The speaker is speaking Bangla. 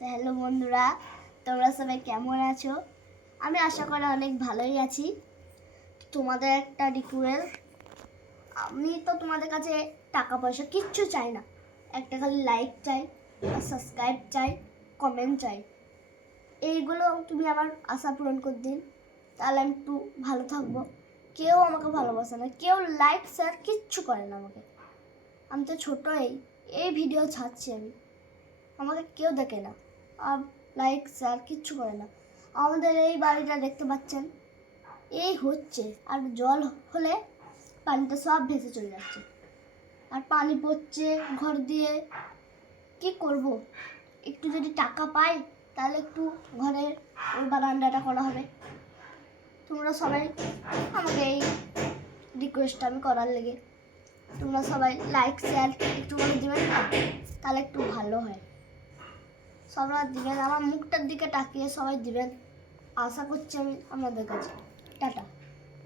তো হ্যালো বন্ধুরা, তোমরা সবাই কেমন আছো? আমি আশা করি অনেক ভালোই আছি। তোমাদের একটা রিকোয়েস্ট, আমি তো তোমাদের কাছে টাকা পয়সা কিচ্ছু চাই না, একটা খালি লাইক চাই, আর সাবস্ক্রাইব চাই, কমেন্ট চাই। এইগুলো তুমি আমার আশা পূরণ করে দিন, তাহলে আমি একটু ভালো থাকবো। কেউ আমাকে ভালোবাসে না, কেউ লাইক শেয়ার কিচ্ছু করে না আমাকে। আমি তো ছোটোই এই ভিডিও ছাড়ছি, আমাকে কেউ দেখে না, আর লাইক শেয়ার কিচ্ছু করে না। আমাদের এই বাড়িটা দেখতে পাচ্ছেন, এই হচ্ছে, আর জল হলে পানিটা সব ভেসে চলে যাচ্ছে, আর পানি পড়ছে ঘর দিয়ে। কি করব? একটু যদি টাকা পাই তাহলে একটু ঘরের ওই বারান্দাটা করা হবে। তোমরা সবাই আমাকে এই রিকোয়েস্টটা আমি করার লেগে তোমরা সবাই লাইক শেয়ার একটু করে দেবেন না, তাহলে একটু ভালো হয়। সবাই দিবেন, আমার মুখটার দিকে তাকিয়ে সবাই দিবেন, আশা করছি আমি আপনাদের কাছে। টাটা।